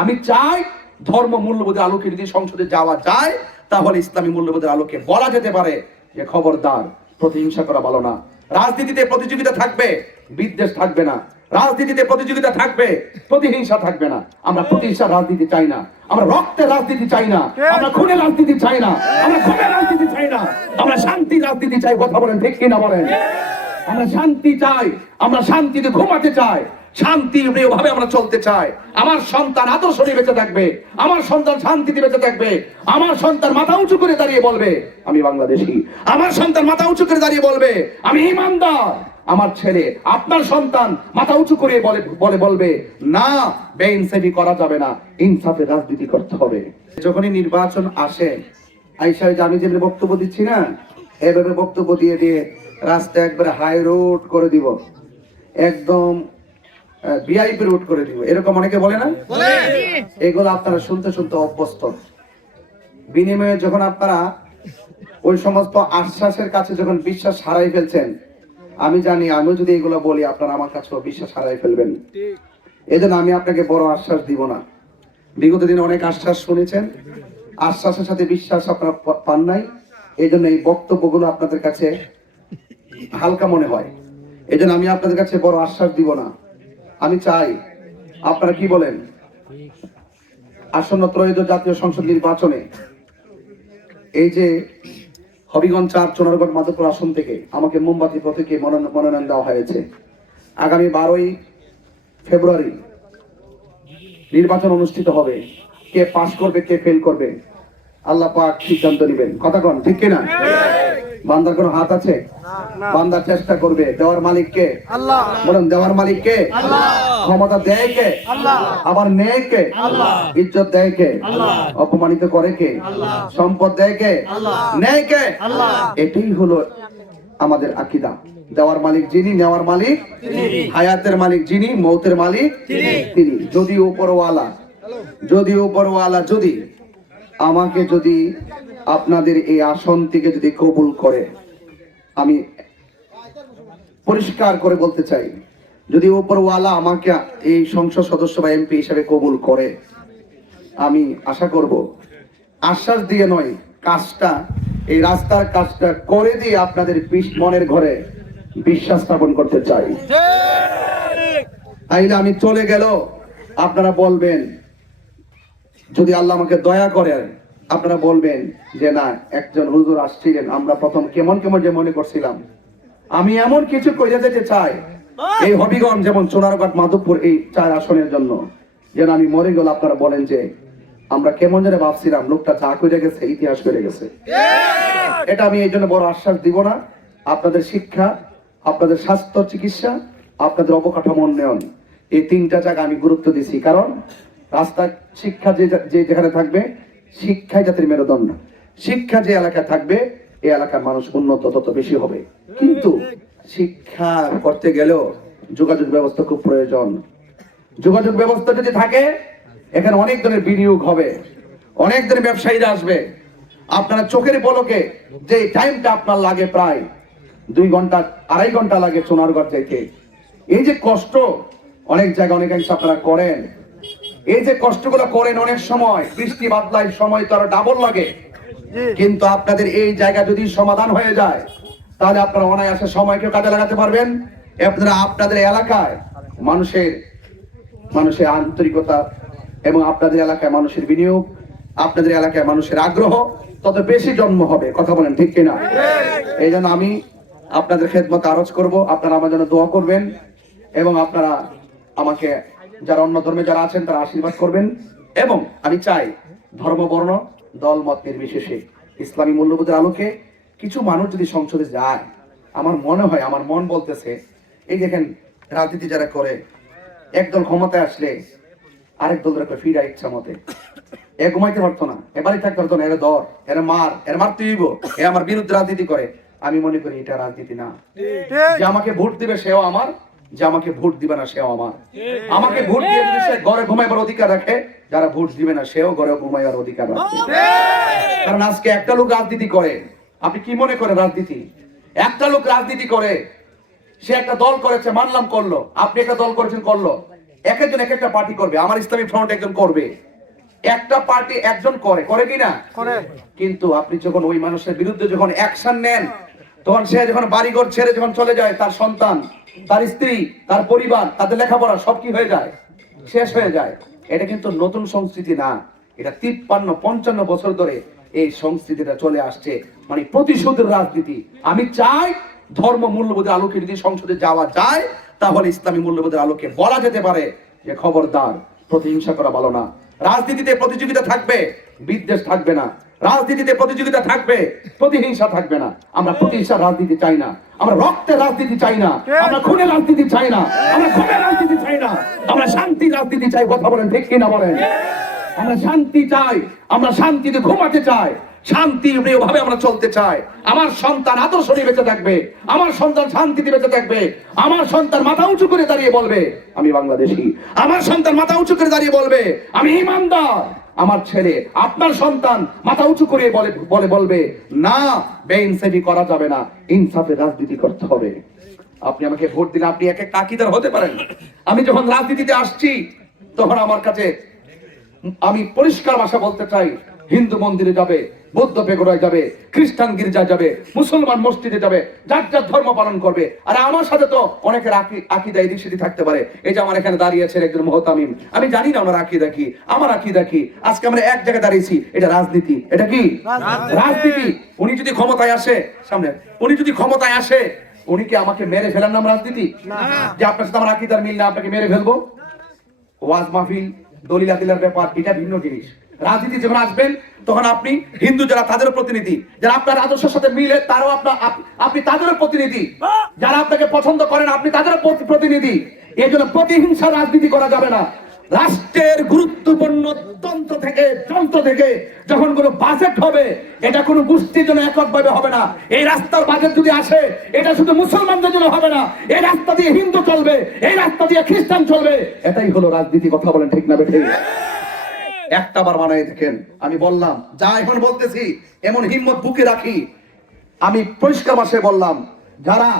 আমি চাই ধর্ম মূল্যবোধের আলোকে যদি সংসদে যাওয়া যায়, তাহলে ইসলামী মূল্যবোধের আলোকে বলা যেতে পারে যে খবরদার, প্রতিহিংসা করা ভালো না। রাজনীতিতে প্রতিযোগিতা থাকবে, বিদ্বেষ থাকবে না। রাজনীতিতে প্রতিযোগিতা থাকবে, প্রতিহিংসা থাকবে না। আমরা প্রতিহিংসার রাজনীতি চাই না, আমরা রক্তের রাজনীতি চাই না, আমরা খুনের রাজনীতি চাই না, আমরা খুনের রাজনীতি চাই না, আমরা শান্তি রাজনীতি চাই। কথা বলেন ঠিক কিনা বলেন? আমরা শান্তি চাই, আমরা শান্তিতে ঘুমাতে চাই, শান্তি ভাবে আমরা চলতে চাই। আমার সন্তান আদর্শ নিয়ে বেঁচে থাকবে, আমার সন্তান শান্তিতে বেঁচে থাকবে, আমার সন্তান মাথা উঁচু করে দাঁড়িয়ে বলবে আমি বাংলাদেশী, আমার সন্তান মাথা উঁচু করে দাঁড়িয়ে বলবে আমি ইমানদার। আমার ছেলে, আপনার সন্তান মাথা উঁচু করে বলবে না, বেইনসাফি করা যাবে না, ইনসাফের রাজনীতি করতে হবে। যখনই নির্বাচন আসে, আইসা আমি যেভাবে বক্তব্য দিচ্ছি না, এভাবে বক্তব্য দিয়ে দিয়ে রাস্তা একবারে হাই রোড করে দিব, একদম ভিআইপি রোড করে দিব, এরকম অনেকে বলে না? এগুলো আপনারা শুনতে শুনতে অভ্যস্ত। বিনিময়ে যখন আপনারা ওই সমস্ত আশ্বাসের কাছে যখন বিশ্বাস হারাই ফেলছেন, আমি জানি আমিও যদি এগুলো বলি আপনারা আমার কাছেও বিশ্বাস হারাই ফেলবেন। এই জন্য আমি আপনাকে বড় আশ্বাস দিব না। বিগত দিনে অনেক আশ্বাস শুনেছেন, আশ্বাসের সাথে বিশ্বাস আপনারা পান নাই, এই জন্য এই বক্তব্যগুলো আপনাদের কাছে হালকা মনে হয়। এই জন্য আমি আপনাদের কাছে বড় আশ্বাস দিব না। আমি চাই আপনারা কি বলেন, আসন্ন ত্রয়োদশ জাতীয় সংসদ নির্বাচনে এই যে হবিগঞ্জ ৪ চুনারগড় মাধবপুর আসন থেকে আমাকে মোমবাতি প্রতীকে মনোনয়ন দেওয়া হয়েছে। আগামী 12ই ফেব্রুয়ারি নির্বাচন অনুষ্ঠিত হবে। কে পাস করবে, কে ফেল করবে, আল্লাহ পাক সিদ্ধান্ত নেবেন। কথা কন ঠিক কিনা? বান্দার কোনো হাত আছে? বান্দা চেষ্টা করবে। দেওয়ার মালিক কে? আল্লাহ। বলেন দেওয়ার মালিক কে? আল্লাহ। ক্ষমতা দেয় কে? আল্লাহ। আবার নেয় কে? আল্লাহ। ইজ্জত দেয় কে? আল্লাহ। অপমানিত করে কে? আল্লাহ। সম্পদ দেয় কে? আল্লাহ। নেয় কে? আল্লাহ। এটাই হলো আমাদের আকীদা। দেওয়ার মালিক যিনি, নেওয়ার মালিক তিনি, হায়াতের মালিক যিনি, মৌতের মালিক তিনি। যদি উপরওয়ালা যদি আমাকে যদি আপনাদের এই আসন থেকে যদি কবুল করে, আমি পরিষ্কার করে বলতে চাই, যদি উপরওয়ালা আমাকে এই সংসদ সদস্য বা এমপি হিসেবে কবুল করে, আমি আশা করব, আশ্বাস দিয়ে নয়, কাজটা, এই রাস্তার কাজটা করে দিয়ে আপনাদের মনের ঘরে বিশ্বাস স্থাপন করতে চাই। তাইলে আমি চলে গেল আপনারা বলবেন, যদি আল্লাহ আমাকে দয়া করেন, আপনারা বলবেন যে না, একজন হুজুর আসছিলেন, আমরা প্রথম কেমন কেমন যে মনে করছিলাম, আমি এমন কিছু কইরা যেতে চাই এই হবিগঞ্জ যেমন চুনারগড় মাধবপুর এই 4 আসনের জন্য, যেন আমি মরে গেল আপনারা বলেন যে আমরা কেমন যেন ভাবছিলাম, লোকটা যা কইরা গেছে ইতিহাস করে গেছে। এটা আমি এই জন্য বড় আশ্বাস দিব না। আপনাদের শিক্ষা, আপনাদের স্বাস্থ্য চিকিৎসা, আপনাদের অবকাঠামো উন্নয়ন, এই 3টা জায়গা আমি গুরুত্ব দিছি। কারণ রাস্তা, শিক্ষা যেখানে থাকবে, শিক্ষাই জাতির মেরুদণ্ড। শিক্ষা যে এলাকায় থাকবে, এই এলাকার মানুষ উন্নত তত বেশি হবে। কিন্তু শিক্ষা করতে গেলেও যোগাযোগ ব্যবস্থা খুব প্রয়োজন। যোগাযোগ ব্যবস্থা যদি থাকে, এখানে অনেক ধরনের বিনিয়োগ হবে, অনেক ধরনের ব্যবসায়ীরা আসবে। আপনারা চোখের পলকে যে টাইমটা আপনার লাগে, প্রায় 2 ঘন্টা 2.5 ঘন্টা লাগে চুনারগড় থেকে, এই যে কষ্ট অনেক জায়গায় অনেকাংশ আপনারা করেন, এই যে কষ্টগুলো করেন, অনেক সময় বৃষ্টি বাদলায় সময় তো আরো ডাবল লাগে। কিন্তু আপনাদের এই জায়গা যদি সমাধান হয়ে যায়, তাহলে আপনারা অনায়াসে সময়কে কাজে লাগাতে পারবেন। আপনারা আপনাদের এলাকায় মানুষের আন্তরিকতা এবং আপনাদের এলাকায় মানুষের বিনিয়োগ, আপনাদের এলাকায় মানুষের আগ্রহ তত বেশি জন্ম হবে। কথা বলেন ঠিক কিনা? এই জন্য আমি আপনাদের খেদমত আরজ করব, আপনারা আমার জন্য দোয়া করবেন এবং আপনারা আমাকে, যারা অন্য ধর্মে যারা আছেন তারা আশীর্বাদ করবেন। এবং আমি চাই ধর্ম, বর্ণ, দল মত নির্বিশেষে ইসলামী মূল্যবোধের আলোকে কিছু মানুষ যদি সংসদে যায়, আমার মনে হয়, আমার মন বলতেছে, এই দেখেন রাজনীতি যারা করে, একদল ক্ষমতায় আসলে আরেক দলের ফিরা ইচ্ছা মতে, এ ঘুমাইতে পারতো না, এবারই থাকতে পারতো না, এর দর, এর মারতে হইব, এ আমার বিরুদ্ধে রাজনীতি করে। আমি মনে করি এটা রাজনীতি না। যে আমাকে ভোট দিবে সেও আমার, যে আমাকে ভোট দিবে না সেও আমার। আমাকে ভোট দিয়ে যদি সে ঘরে ঘুমাইবার অধিকার রাখে, যারা ভোট দিবে না সেও ঘরে ঘুমাইবার অধিকার রাখে। কারণ আজকে একটা লোক রাজনীতি করে, আপনি কি মনে করেন রাজনীতি? একটা লোক রাজনীতি করে, সে একটা দল করেছে, মানলাম, করলো, আপনি একটা দল করেছেন, করলো, এক একজন এক একটা পার্টি করবে, আমার ইসলামী ফ্রন্ট একজন করবে, একটা পার্টি একজন করে কি না করে। কিন্তু আপনি যখন ওই মানুষের বিরুদ্ধে যখন অ্যাকশন নেন, তখন সে যখন বাড়িঘর ছেড়ে যখন চলে যায়, তার সন্তান, তার স্ত্রী, তার পরিবার, তাদের লেখাপড়া সব কি হয়ে যায়, শেষ হয়ে যায়। এটা কিন্তু নতুন সংস্কৃতি না, এটা 53-55 বছর ধরে এই সংস্কৃতিটা চলে আসছে, মানে প্রতিশোধের রাজনীতি। আমি চাই ধর্ম মূল্যবোধের আলোকে যদি সংসদে যাওয়া যায়, তাহলে ইসলামী মূল্যবোধের আলোকে বলা যেতে পারে যে খবরদার, প্রতিহিংসা করা ভালো না। রাজনীতিতে প্রতিযোগিতা থাকবে, বিদ্বেষ থাকবে না। রাজনীতিতে প্রতিযোগিতা থাকবে, প্রতিহিংসা থাকবে না। আমরা প্রতিহিংসার রাজনীতি চাই না, আমরা রক্তের রাজনীতি চাই না, আমরা খুনের রাজনীতি চাই না, আমরা খুনের রাজনীতি চাই না, আমরা শান্তির রাজনীতি চাই। কথা বলেন ঠিক কিনা বলেন? আমরা শান্তি চাই, আমরা শান্তিতে ঘুমাতে চাই, শান্তি ভাবে আমরা চলতে চাই। আমার সন্তান আদর্শ নিয়ে বেঁচে থাকবে, আমার সন্তান শান্তিতে বেঁচে থাকবে, আমার সন্তান মাথা উঁচু করে দাঁড়িয়ে বলবে আমি বাংলাদেশী, আমার সন্তান মাথা উঁচু করে দাঁড়িয়ে বলবে আমি ইমানদার। আমার ছেলে, আপনার সন্তান মাথা উঁচু করে বলবে না, বেইনসাফি করা যাবে না, ইনসাফের রাজনীতি করতে হবে। আপনি আমাকে ভোট দিলে আপনি এক একটা আকিদার হতে পারেন। আমি যখন রাজনীতিতে আসছি, তখন আমার কাছে, আমি পরিষ্কার ভাষা বলতে চাই, হিন্দু মন্দিরে যাবে, বৌদ্ধ পেগোড়ায় যাবে, খ্রিস্টান গির্জা যাবে, মুসলমান মসজিদে যাবে, যার যার ধর্ম পালন করবে। আর আমার সাথে তো অনেকের আকিদা এদিক সেদিক থাকতে পারে। এই যে আমার এখানে দাঁড়িয়ে আছে একজন মুহতামিম, আমি জানি না ওনার আকিদা কি, আমার আকিদা কি। আজকে আমরা এক জায়গায় দাঁড়িয়েছি, এটা রাজনীতি। এটা কি রাজনীতি? উনি যদি ক্ষমতায় আসে, সামনে উনি যদি ক্ষমতায় আসে, উনি কি আমাকে মেরে ফেলার নাম রাজনীতি? যে আপনার সাথে আমার আকিদার মিল না, আপনাকে মেরে ফেলবো। ওয়াজ মাহফিল, দলিল আদিলের ব্যাপার, এটা ভিন্ন জিনিস। রাজনীতি যখন আসবেন, তখন আপনি হিন্দু যারা তাদের প্রতিনিধি, যারা আপনার আদর্শের সাথে মিলে তারাও আপনি তাদের প্রতিনিধি, যারা আপনাকে পছন্দ করেন আপনি তাদের প্রতিনিধি। এই জন্য প্রতিহিংসার রাজনীতি করা যাবে না। রাষ্ট্রের গুরুত্বপূর্ণ যন্ত্র থেকে যখন কোনো বাজেট হবে, এটা কোনো গোষ্ঠীর জন্য এককভাবে হবে না। এই রাস্তার বাজেট যদি আসে, এটা শুধু মুসলমানদের জন্য হবে না, এই রাস্তা দিয়ে হিন্দু চলবে, এই রাস্তা দিয়ে খ্রিস্টান চলবে। এটাই হলো রাজনীতি। কথা বলেন ঠিক না বেঠিক? একটা বার বানাই দেখেন। আমি বললাম, যা এখন বলতেছি, এমন হিম্মত বুকে রাখি। আমি পরিষ্কার ভাষায় বললাম, যারা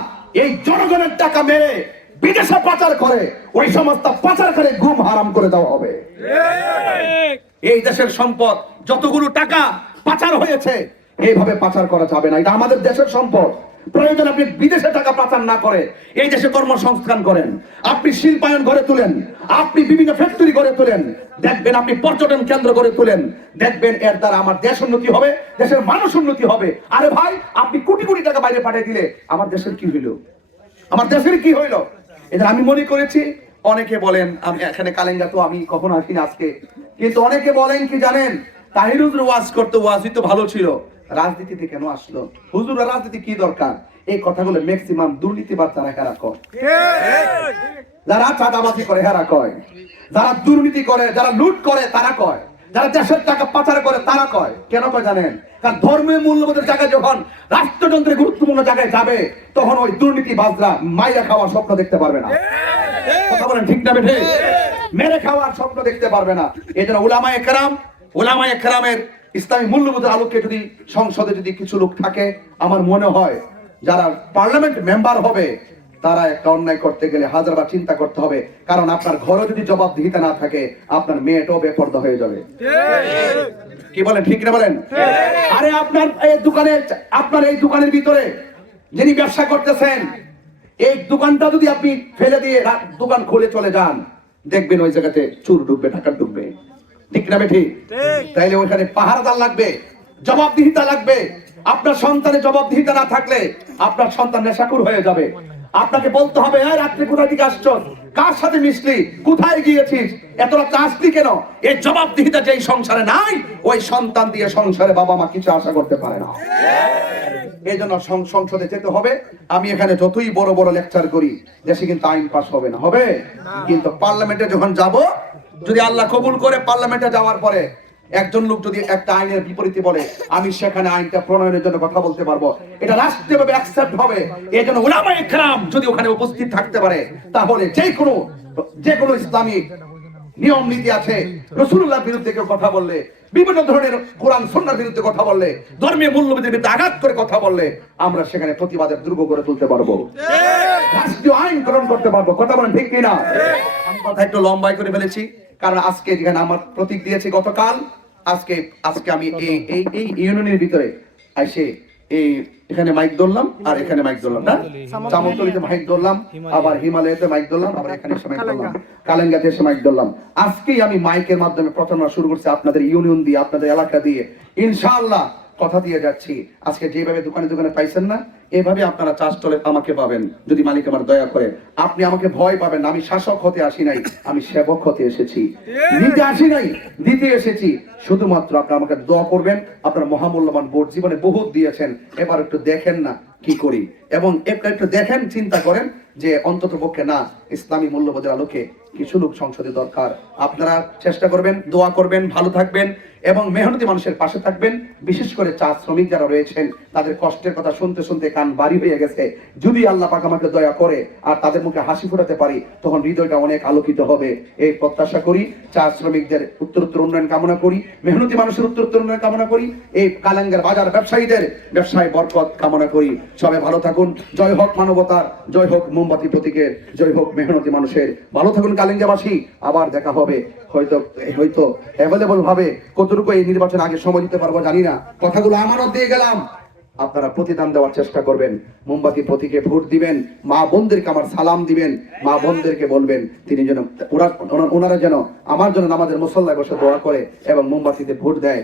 এই জনগণের টাকা মেরে বিদেশে পাচার করে, ওই সমস্ত পাচার করে গুম হারাম করে দেওয়া হবে। এই দেশের সম্পদ যতগুলো টাকা পাচার হয়েছে, এইভাবে পাচার করা যাবে না। এটা আমাদের দেশের সম্পদ। প্রয়োজন আপনি বিদেশে টাকা পাচার না করে এই দেশে কর্মসংস্থান করেন, আপনি শিল্পায়ন গড়ে তুলেন, আপনি বিভিন্ন ফ্যাক্টরি গড়ে তুলেন, দেখবেন আপনি পর্যটন কেন্দ্র গড়ে তুলেন, দেখবেন এর দ্বারা আমার দেশ উন্নতি হবে, দেশের মানুষ উন্নতি হবে। আরে ভাই, আপনি কোটি কোটি টাকা বাইরে পাঠিয়ে দিলে আমার দেশের কি হইল? আমার দেশের কি হইল? এটা আমি মনে করেছি। অনেকে বলেন, আমি এখানে কালেঙ্গা তো আমি কখনো আসিনি আজকে, কিন্তু অনেকে বলেন কি জানেন, তাহির হুজুর ওয়াজ করতে, ওয়াজই তো ভালো ছিল, রাজনীতিতে কেন আসলো? হুজুর রাজনীতি কি দরকার? এই কথাগুলো ম্যাক্সিমাম দুর্নীতিবাদ যারা হেরা কয়, যারা চাঁদাবাজি করে হেরা কয়, যারা দুর্নীতি করে, যারা লুট করে তারা কয়, যারা দেশের টাকা পাচার করে তারা কয়। কেন কয় জানেন? কারণ ধর্মীয় মূল্যবোধের জায়গায় যখন রাষ্ট্রযন্ত্রের গুরুত্বপূর্ণ জায়গায় যাবে, তখন ওই দুর্নীতিবাজরা মাইরা খাওয়ার স্বপ্ন দেখতে পারবে না। কথা বলেন ঠিক না বেঠে? মেরে খাওয়ার স্বপ্ন দেখতে পারবে না। এই জন্য উলামায়ে কেরামের ইসলামী মূল্যবোধের আলোকে যদি সংসদে যদি কিছু লোক থাকে, আমার মনে হয় যারা পার্লামেন্ট মেম্বার হবে, তারা একটা অন্যায় করতে গেলে হাজারবার চিন্তা করতে হবে। কারণ আপনার ঘরে যদি জবাবদিহিতা না থাকে, আপনার মেয়েটাও বেপরদা হয়ে যাবে। কি বলেন ঠিক না বলেন? আরে আপনার এই দোকানের ভিতরে যিনি ব্যবসা করতেছেন, এই দোকানটা যদি আপনি ফেলে দিয়ে দোকান খুলে চলে যান, দেখবেন ওই জায়গাতে চুর ডুববে, টাকা ডুববে। ঠিক না বেঠিক? তাইলে ওইখানে পাহারাদার লাগবে, জবাবদিহিতা লাগবে। আপনার সন্তানের জবাবদিহিতা না থাকলে আপনার সন্তান নেশাখোর হয়ে যাবে। আপনাকে বলতে হবে, রাত্রে কোথা থেকে আসছ, কার সাথে মিশলি, কোথায় গিয়েছিস, এত রাত আসলি কেন? এই জবাবদিহিতা যেই সংসারে নাই, ওই সন্তান দিয়ে সংসারে বাবা মা কিছু আশা করতে পারে না। এই জন্য সংসদে যেতে হবে। আমি এখানে যতই বড় বড় লেকচার করি, দেশে কিন্তু আইন পাস হবে না। হবে কিন্তু পার্লামেন্টে যখন যাব, যদি আল্লাহ কবুল করে পার্লামেন্টে যাওয়ার পরে একজন লোক যদি একটা আইনের বিপরীতে বলে, আমি সেখানে আইনটা প্রণয়নের জন্য কথা বলতে পারবো, এটা রাষ্ট্রীয়ভাবে অ্যাকসেপ্ট হবে। এই জন্য উলামায়ে কেরাম যদি ওখানে উপস্থিত থাকতে পারে, তাহলে যে কোনো ইসলামিক নিয়ম নীতি আছে, রাসূলুল্লাহর বিরুদ্ধে কেউ কথা বললে, বিভিন্ন ধরনের কোরআন সুন্নাহর বিরুদ্ধে কথা বললে, ধর্মীয় মূল্যবোধের বিরুদ্ধে আঘাত করে কথা বললে, আমরা সেখানে প্রতিবাদের দুর্গ গড়ে তুলতে পারবো। রাষ্ট্রীয় আইন গ্রহণ করতে পারবো। কথা বলেন ঠিক কিনা? আমি কথা একটু লম্বাই করে ফেলেছি, কারণ আজকে যেখানে আমার প্রতীক দিয়েছি গতকাল, আজকে আজকে আমি এই এই এই ইউনিয়নের ভিতরে এসে এই এখানে মাইক ধরলাম, আর এখানে মাইক ধরলাম না, চামতলিতে মাইক ধরলাম, আবার হিমালয়তে মাইক ধরলাম, আবার এখানে এসে মাইক ধরলাম, কালেঙ্গাতে এসে মাইক ধরলাম। আজকেই আমি মাইকের মাধ্যমে প্রচারণা শুরু করছি আপনাদের ইউনিয়ন দিয়ে, আপনাদের এলাকা দিয়ে। ইনশাআল্লাহ কথা দিয়ে যাচ্ছি, আজকে যেভাবে দোকানে দোকানে পাইছেন না, এভাবে আপনারা চাষ চলে আমাকে পাবেন যদি মালিক আমার দয়া করে। আপনি আমাকে ভয় পাবেন না, আমি শাসক হতে আসি নাই, আমি সেবক হতে এসেছি, দিতে আসি নাই, দিতে এসেছি। শুধুমাত্র আপনি আমাকে দোয়া করবেন। আপনার মহামূল্যবান ভোট জীবনে বহুত দিয়েছেন, এবার একটু দেখেন না কি করি, এবং একটু দেখেন, চিন্তা করেন যে অন্তত পক্ষে না ইসলামী মূল্যবোধের আলোকে কিছু লোক সংসদে দরকার। আপনারা চেষ্টা করবেন, দোয়া করবেন, ভালো থাকবেন এবং মেহনতি মানুষের পাশে থাকবেন। বিশেষ করে চা শ্রমিক যারা রয়েছেন, তাদের কষ্টের কথা শুনতে শুনতে কান বাড়ি হয়ে গেছে। যদি আল্লাহ পাক আমাকে দয়া করে আর তাদের মুখে হাসি ফোটাতে পারি, তখন হৃদয়টা অনেক আলোকিত হবে, এই প্রত্যাশা করি। চা শ্রমিকদের উত্তরোত্তর উন্নয়ন কামনা করি, মেহনতি মানুষের উত্তরোত্তর উন্নয়ন কামনা করি, এই কালাঙ্গার বাজার ব্যবসায়ীদের ব্যবসায় বরকত কামনা করি। সবাই ভালো থাকুন। জয় হোক মানবতার, জয় হোক মোমবাতি প্রতীকের, জয় হোক মেহনতি মানুষের। ভালো থাকুন কালিঙ্গাবাসী, আবার দেখা হবে। হয়তো হয়তো অ্যাভেলেবল ভাবে কতটুকু এই নির্বাচন আগে সময় দিতে পারবো জানি না, কথাগুলো আমানত দিয়ে গেলাম। আপনারা প্রতিদান দেওয়ার চেষ্টা করবেন, মোমবাতি প্রতীকে ভোট দিবেন। মা বোনদেরকে আমার সালাম দিবেন, মা বোনদেরকে বলবেন তিনি যেন ওনারা যেন আমার জন্য আমাদের মুসল্লায় বসে দোয়া করে এবং মোমবাতিতে ভোট দেয়।